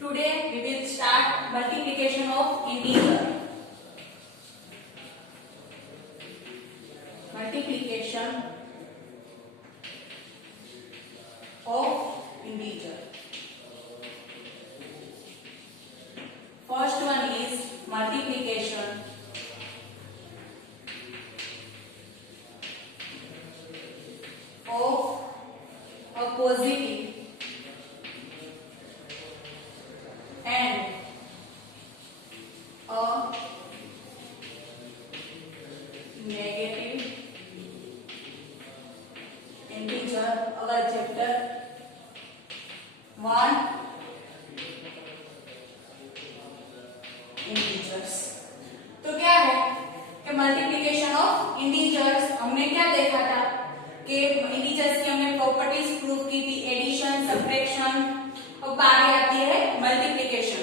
Today we will start multiplication of integer. Multiplication of integer. First one is multiplication of a positive and a negative integer. अगर chapter 1 integers, तो क्या है कि multiplication of integers हमने क्या देखा था कि इंटीजर्स की हमने प्रॉपर्टीज प्रूव की थी, एडिशन, सब्ट्रैक्शन, और बारी आती है मल्टीप्लिकेशन।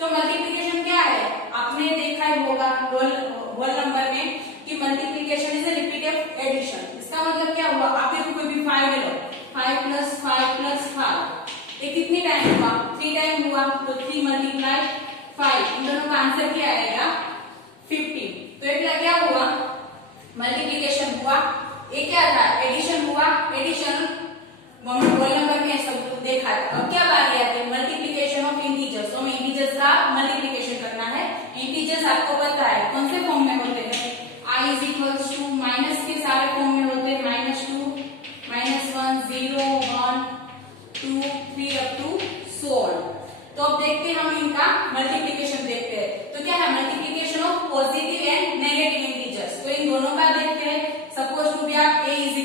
तो मल्टीप्लिकेशन क्या है, आपने देखा ही होगा होल नंबर में कि multiplication is a repeat of addition. इसका मतलब क्या हुआ, आप कोई भी 5 ले लो, 5 + 5 + 5, ये कितनी टाइम हुआ, 3 टाइम हुआ, तो 3 × 5, इन दोनों का आंसर क्या आएगा 15। तो ये क्या हुआ, मल्टीप्लिकेशन हुआ, ये क्या था, एडिशन हुआ। एडिशन होल नंबर में सब देखा था। अब क्या बात आती है मल्टीप्लिकेशन ऑफ इंटीजर्स, तो हमें इंटीजर्स का मल्टीप्लिकेशन करना है। इंटीजर्स आपको पता है कौन से फॉर्म में होते हैं, i = माइनस के सारे फॉर्म में होते हैं, -2, -1, 0, 1, 2, 3 अप टू 16। तो अब देखते हैं हम इनका मल्टीप्लिकेशन देखते हैं। तो क्या है multiplication of positive and negative integers, तो इन दोनों का देखते हैं। सपोज टू भी आप a =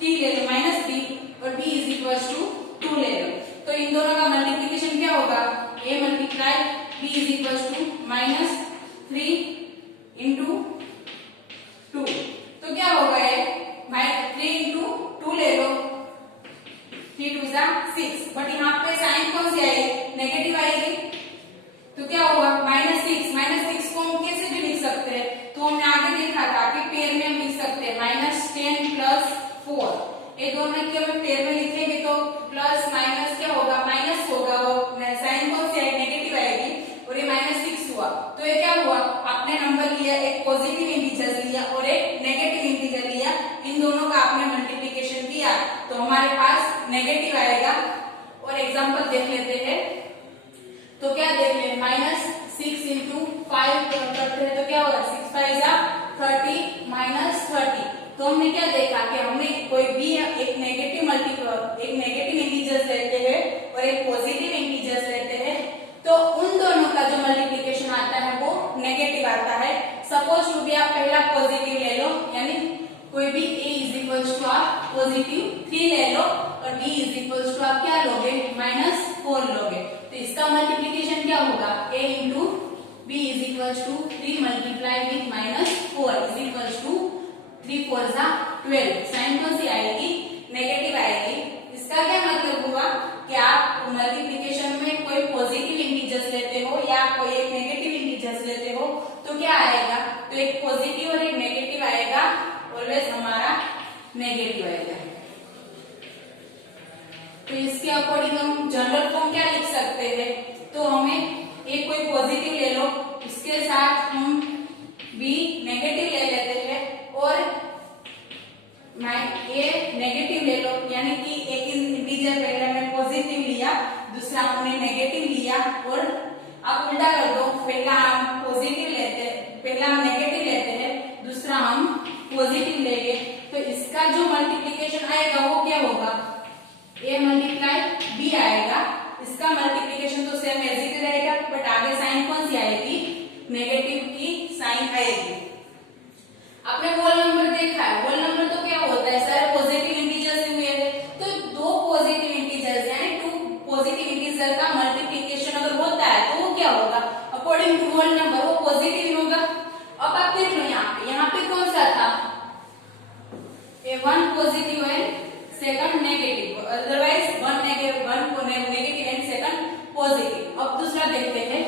3 ले लो, -3, और b = 2 ले लो, तो इन दोनों का मल्टीप्लिकेशन क्या होगा, a × b = -3 × 2, तो क्या होगा ये 3 × 2 ले लो, 3 × 2 = 6, बट यहाँ पे साइन कौन सी आएगी, नेगेटिव आएगी, तो क्या होगा -6 को हम कैसे भी लिख सकते हैं, तो हमने आगे देखा था कि पेयर में हम लिख सकते हैं -10 + 4, ये दोनों की हम पेयर में लिखेंगे तो प्लस माइनस क्या होगा, माइनस होगा, वो साइन कौन सी आएगी, नेगेटिव आएगी, और ये -6 हुआ। तो ये क्या हुआ, आपने नंबर लिया, एक पॉजिटिव इंटीजर लिया और एक नेगेटिव इंटीजर लिया, इन दोनों का आपने मल्टीप्लिकेशन किया तो हमारे पास नेगेटिव आएगा। और एग्जांपल देख लेते हैं, तो क्या देख ले, -6 × 5 करते हैं तो क्या होगा, 6 × 5 = 30, -30। तो हमने क्या देखा कि हमने कोई भी एक नेगेटिव इंटीजर्स लेते हैं और एक पॉजिटिव इंटीजर्स लेते हैं, तो उन दोनों का जो मल्टीप्लिकेशन आता है वो नेगेटिव आता है। सपोज टू भी आप पहला पॉजिटिव ले लो, यानी कोई भी a = आप पॉजिटिव 3 ले लो और b = आप क्या लोगे, -4 लोगे, तो इसका मल्टीप्लिकेशन क्या होगा, a × b = 3 × -4 = 3 × 4 = 12, साइन कौन सी आएगी, नेगेटिव आएगी। इसका क्या मतलब हुआ कि आप मल्टीप्लिकेशन में कोई पॉजिटिव इंटीजर्स लेते हो या कोई एक नेगेटिव इंटीजर्स लेते हो तो क्या आएगा, तो एक पॉजिटिव और एक नेगेटिव आएगा, ऑलवेज हमारा नेगेटिव आएगा। तो इसके अकॉर्डिंग हम जनरल फॉर्म क्या लिख सकते हैं, तो हमें एक कोई पॉजिटिव ले लो, इसके साथ हम b नेगेटिव ले लेते हैं, और ये नेगेटिव ले लो, यानी कि एक इंटीजर पहले हमने पॉजिटिव लिया, दूसरा हमने नेगेटिव लिया, और आप उल्टा कर दो, पहला हम पॉजिटिव लेते हैं, पहला हम नेगेटिव लेते हैं, दूसरा हम पॉजिटिव लेंगे, तो इसका जो मल्टीप्लिकेशन आएगा वो क्या होगा, a × b आएगा। इसका मल्टीप्लिकेशन तो सेम एज इट रहेगा, बट आगे साइन कौन सी आएगी, नेगेटिव की साइन आएगी। आपने होल नंबर देखा है, होल नंबर तो क्या होता है, सारे पॉजिटिव इंटीजर्स हुए हैं, तो 2 पॉजिटिव इंटीजर्स यानी 2 पॉजिटिव इंटीजर का मल्टीप्लिकेशन अगर होता है तो वो क्या होगा, अकॉर्डिंग टू होल नंबर वो पॉजिटिव ही होगा। अब आप देख लो यहाँ पे कौन सा था, 1 positive and second negative, otherwise 1 negative and second positive. अब दूसरा देखते हैं,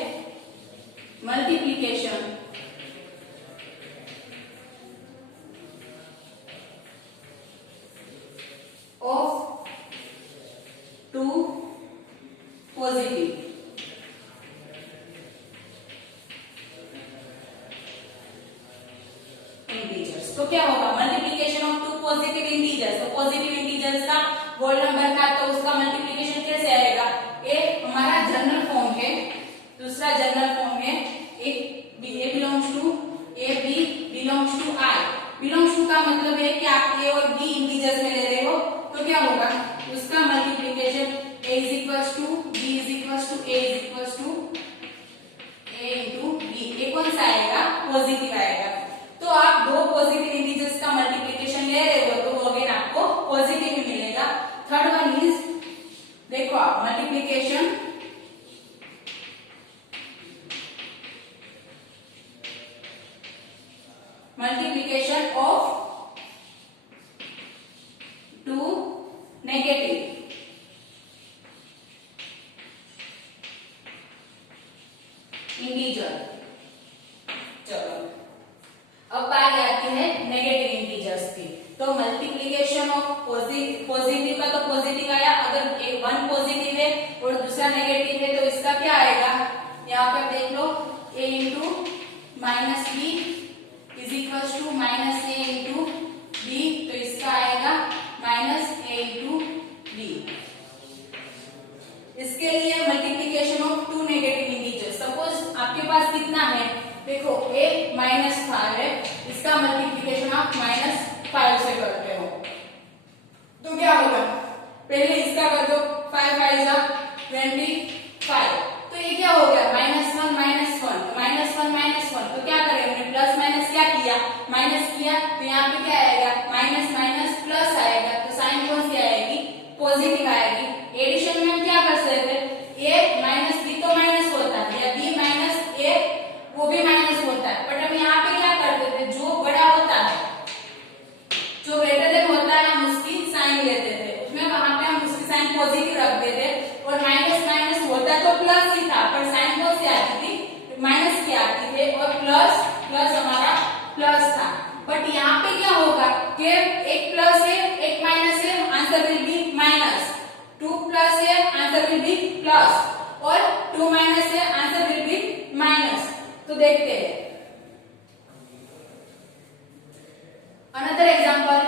multiplication of 2 positive positive integers, तो पॉजिटिव इंटीजर्स का होल नंबर था तो उसका मल्टीप्लिकेशन कैसे आएगा? ए हमारा जनरल फॉर्म है, दूसरा जनरल फॉर्म है A belongs to A, B belongs to I. Belongs to का मतलब है कि आप ए और बी इंटीजर्स में ले रहे हो, तो क्या होगा उसका multiplication a is equals to b is equals to a is equals to a into b। ए कौन सा आएगा? पॉजिटिव आएगा। तो आप दो पॉजिटिव इंटीजर्स का मल्टीप्लिकेशन ले रहे हो तो अगेन आपको पॉजिटिव ही मिलेगा। थर्ड वन इज देखो आप multiplication of two negative integer. चलो अब बारी आती है नेगेटिव इंटीजर्स की। तो मल्टीप्लिकेशन ऑफ पॉजिटिव का तो पॉजिटिव आया, अगर एक वन पॉजिटिव है और दूसरा नेगेटिव है तो इसका क्या आएगा? यहाँ पर देख लो a into minus B is equal to minus A into B, तो इसका आएगा माइनस ए इंटू बी। इसके लिए multiplication of two negative integers, suppose आपके पास कितना है? देखो a -5 है, इसका मल्टीप्लिकेशन आप -5 से करते हो तो क्या होगा? पहले इसका कर दो, 5 5 जा 25, तो ये क्या हो गया? -1 -1 तो क्या करें हमने? प्लस माइनस क्या किया? माइनस किया, तो यहाँ पे क्या आएगा? माइनस माइनस प्लस आएगा, तो साइन कौन सी आएगी? पॉजिटिव आएगी। एडिशन में हम क्या कर सकते हैं? a माइनस बी तो माइनस होता है, या b माइनस a वो भी माइनस होता है, बट हम यहाँ पे क्या करते थे? जो बड़ा होता है, जो ग्रेटर देन होता है, हम उसकी साइन लेते थे, उसमें वहां पे हम उसकी साइन पॉजिटिव रखते थे, और माइनस माइनस होता तो प्लस ही था, पर साइन कौन सी आती थी? माइनस की आती थी, और प्लस प्लस हमारा प्लस था। बट यहाँ पे क्या होगा कि एक प्लस है एक माइनस है, answer will B minus. 2 plus है, आंसर विल बी प्लस, और 2 माइनस है, आंसर विल बी माइनस। तो देखते हैं another example,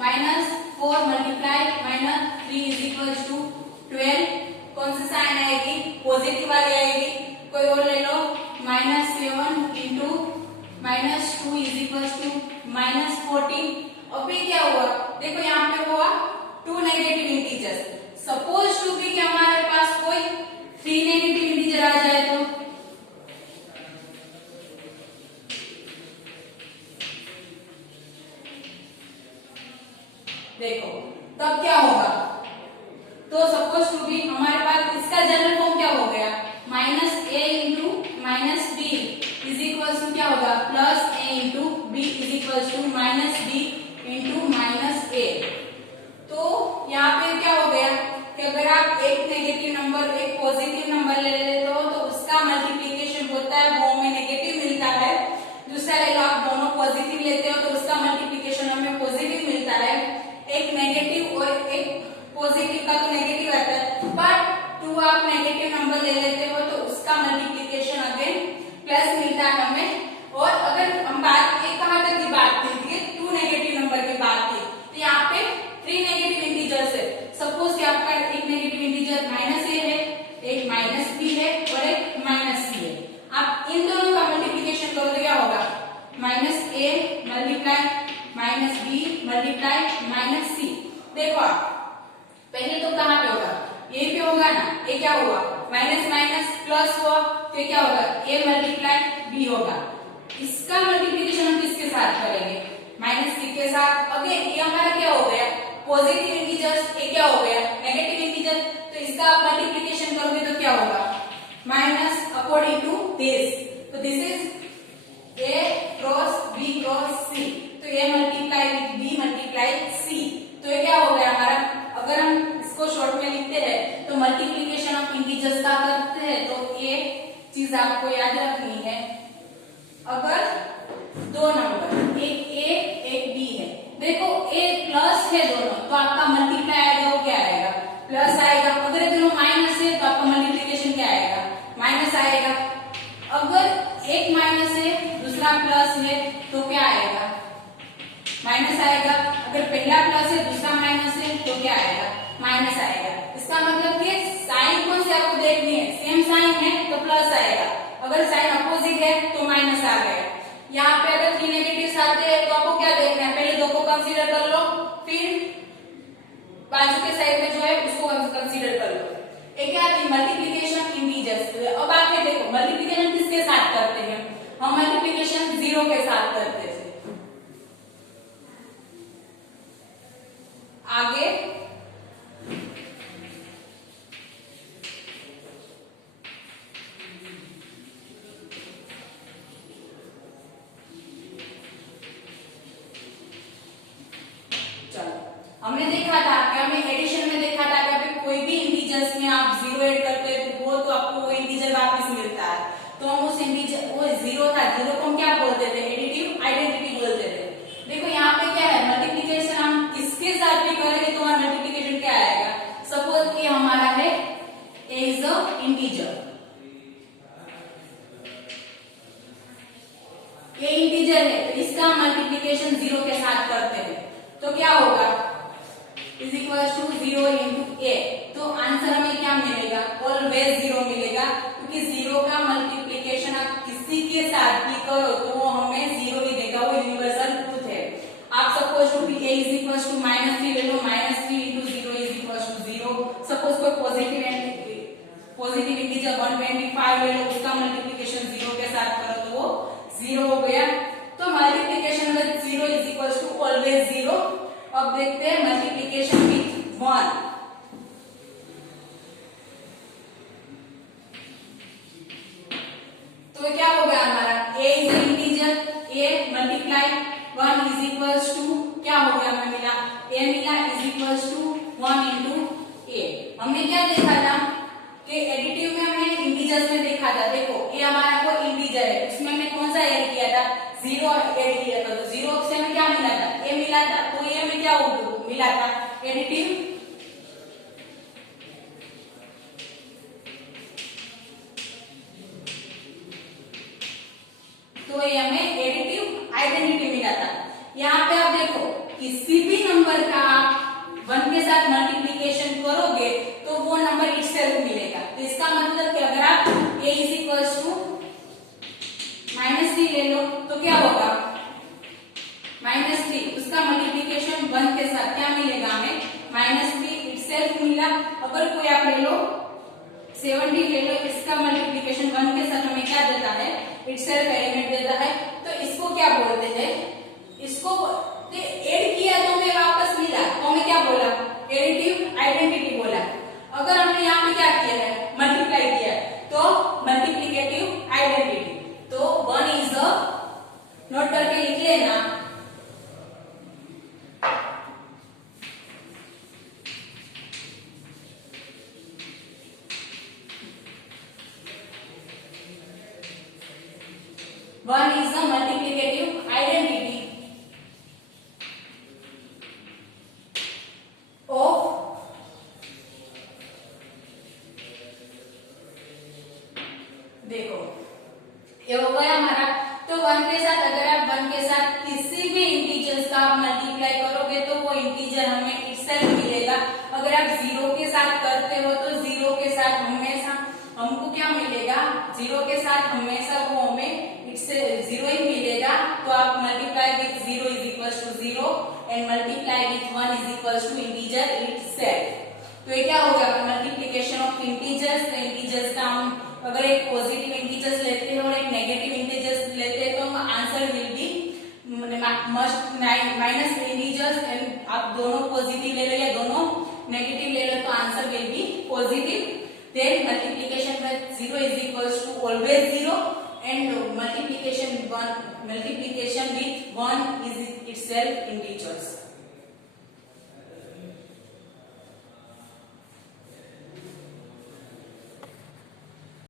-4 multiply -3 is equal to 12। कौन सी साइन आएगी? पॉजिटिव वाली आएगी। कोई और ले लो, -7 इंटू -2 इज इक्वल टू -14। और फिर क्या हुआ? देखो यहाँ पे हुआ two negative integers. Suppose to be कि हमारे पास कोई 3 नेगेटिव इंटीजर आ जाए तो देखो तब क्या होगा? तो सपोज टू बी हमारे पास इसका जनरल फॉर्म क्या हो गया? -a into -b is equal to क्या होगा? +a into b is equal to -b into -a। तो यहाँ पे क्या हो गया कि अगर आप एक नेगेटिव नंबर एक पॉजिटिव नंबर ले लेते हो तो उसका मल्टीप्लिकेशन होता है, वो हमें नेगेटिव मिलता है। दूसरा ले लो, आप दोनों पॉजिटिव लेते हो तो उसका मल्टीप्लिकेशन हमें पॉजिटिव मिलता है। एक नेगेटिव और एक पॉजिटिव का तो नेगेटिव आता है, बट 2 आप नेगेटिव नंबर ले लेते हो तो उसका मल्टीप्लिकेशन अगेन प्लस मिलता है हमें। और अगर हम बात एक कहां तक की बात की थी? 2 नेगेटिव नंबर की बात थी, तो यहाँ पे 3 नेगेटिव इंटीजर्स है। सपोज कि आपका एक नेगेटिव इंटीजर -a है, एक -b है और एक -c है। आप इन दोनों का मल्टीप्लिकेशन करो तो क्या होगा? -a multiply -b multiply -c। देखो आप पहले तो कहाँ पे होगा? a पे होगा ना। a क्या हुआ? माइनस माइनस प्लस हुआ, तो क्या होगा? a मल्टीप्लाई b होगा। इसका मल्टीप्लिकेशन हम किसके साथ करेंगे? -c के साथ। अगेन ये हमारा क्या हो गया? Positive integers. a क्या हो गया? Negative integer. तो इसका आप मल्टीप्लिकेशन करोगे तो क्या होगा? माइनस अकॉर्डिंग टू दिस, तो this is a cross b cross c, तो a multiply with b multiply c। तो ये क्या हो गया हमारा? अगर हम इसको शॉर्ट में लिखते हैं तो मल्टीप्लिकेशन ऑफ इंटीजर्स का करते हैं, तो ये चीज आपको याद रखनी है। अगर दो नंबर एक a एक b है, देखो a प्लस है दोनों, तो आपका मल्टीप्लाई आएगा वो क्या आएगा? प्लस आएगा। अगर दोनों माइनस है तो आपका मल्टीप्लिकेशन क्या आएगा? माइनस आएगा। अगर एक माइनस है दूसरा प्लस है तो क्या आएगा? माइनस आएगा। अगर पहला प्लस है दूसरा माइनस है तो क्या आएगा, माइनस आएगा। इसका मतलब कि साइन कौन से आपको देखनी है, सेम साइन है तो प्लस आएगा, अगर साइन अपोजिट है तो माइनस आ गया। यहाँ पे अगर 3 नेगेटिव्स आते हैं तो आपको क्या देखना है, पहले 2 को कंसीडर कर लो, फिर बाजू के साइड में जो है उसको कंसीडर कर लो। एक क्या थी, मल्टीप्लिकेशन इंटीजर्स। अब आगे देखो मल्टीप्लिकेशन किसके साथ करते हैं, हम मल्टीप्लिकेशन 0 के साथ करते हैं। आगे हमने देखा था कि हमें एडिशन में देखा था कि अभी कोई भी इंटीजर्स में आप 0 ऐड करते हो तो आपको वो इंटीजर वापस मिलता है। तो हम उस इंटीजर, वो 0 था, 0 को हम क्या बोलते थे, एडिटिव आइडेंटिटी बोलते थे। देखो यहाँ पे क्या है, मल्टीप्लिकेशन हम किसके साथ भी करेंगे तो हमारा मल्टीप्लिकेशन क्या आएगा। सपोज कि हमारा है a इज अ इंटीजर, ये इंटीजर है तो इसका मल्टीप्लिकेशन 0 के साथ करते हैं तो क्या होगा, इज इक्वल टू 0 इंटू ए। तो आंसर हमें क्या मिलेगा, ऑलवेज 0 मिलेगा, क्योंकि 0 का मल्टीप्लिकेशन आप किसी के साथ भी करो तो वो हमें 0 ही देगा, वो यूनिवर्सल ट्रूथ है। आप suppose to be a is equal to -3 ले लो, -3 into 0 is equal to 0। Suppose कोई पॉजिटिव इंटीजर 125 ले लो, उसका मल्टीप्लिकेशन 0 के साथ करो तो वो 0 हो गया। तो मल्टीप्लिकेशन में 0 इज इक्वल टू ऑलवेज 0। अब देखते हैं मल्टीप्लिकेशन विथ 1। तो क्या होगा हमारा, a is integer, a multiply 1 is equal to क्या हो गया, हमें मिला a मिला is equal to 1 into a। हमने क्या देखा था कि एडिटिव में हमने इंटीजर्स में देखा था, देखो ये हमारा कोई इंटीजर है, उसमें हमने कौन सा ऐड किया था, 0 ऐड किया था। तो 0 से हमें क्या मिला था, a मिला था, तो ये हमें क्या मिला था, एडिटिव तो ये हमें एडिटिव आइडेंटिटी मिला था। यहाँ पे आप देखो किसी भी नंबर का आप 1 के साथ मल्टीप्लिकेशन करोगे तो वो नंबर इटसेल्फ मिलेगा। तो इसका मतलब कि अगर आप a इज इक्वल टू -3 ले लो तो क्या होगा, -3 उसका मल्टीप्लिकेशन 1 के साथ क्या मिलेगा हमें, -3 इटसेल्फ मिला। अगर कोई आप ले लो 70 ले लो, इसका मल्टीप्लिकेशन 1 के साथ हमें क्या देता है, इटसेल्फ एलिमेंट देता है। तो इसको क्या बोलते हैं, इसको ऐड किया तो हमें वापस मिला तो हमें क्या बोला, एडिटिव आइडेंटिटी बोला। अगर हमने यहाँ पे क्या किया है, मल्टीप्लाई किया है तो मल्टीप्लिकेटिव आइडेंटिटी। तो 1 इज अ, नोट करके लिख लेना, one is a multiplicative identity of देखो ये हो गया हमारा। तो 1 के साथ अगर आप 1 के साथ किसी भी इंटीजर्स का आप मल्टीप्लाई करोगे तो वो इंटीजर हमें इटसेल्फ मिलेगा। अगर आप 0 के साथ करते हो तो 0 के साथ हमेशा हमको क्या मिलेगा, 0 के साथ हमेशा वो हमें इससे 0 ही मिलेगा। तो आप multiply with 0 is equal to 0 and multiply with 1 is equal to integer itself. तो ये क्या होगा, मल्टीप्लिकेशन ऑफ इंटीजर्स। तो इंटीजर्स का हम अगर एक पॉजिटिव इंटीजर्स लेते हैं और एक नेगेटिव इंटीजर्स लेते हैं तो हम answer will B must minus integers and आप दोनों पॉजिटिव ले लो या दोनों नेगेटिव ले लो तो answer will be positive. Then multiplication with 0 is equals to always 0 and multiplication with 1 is itself integers।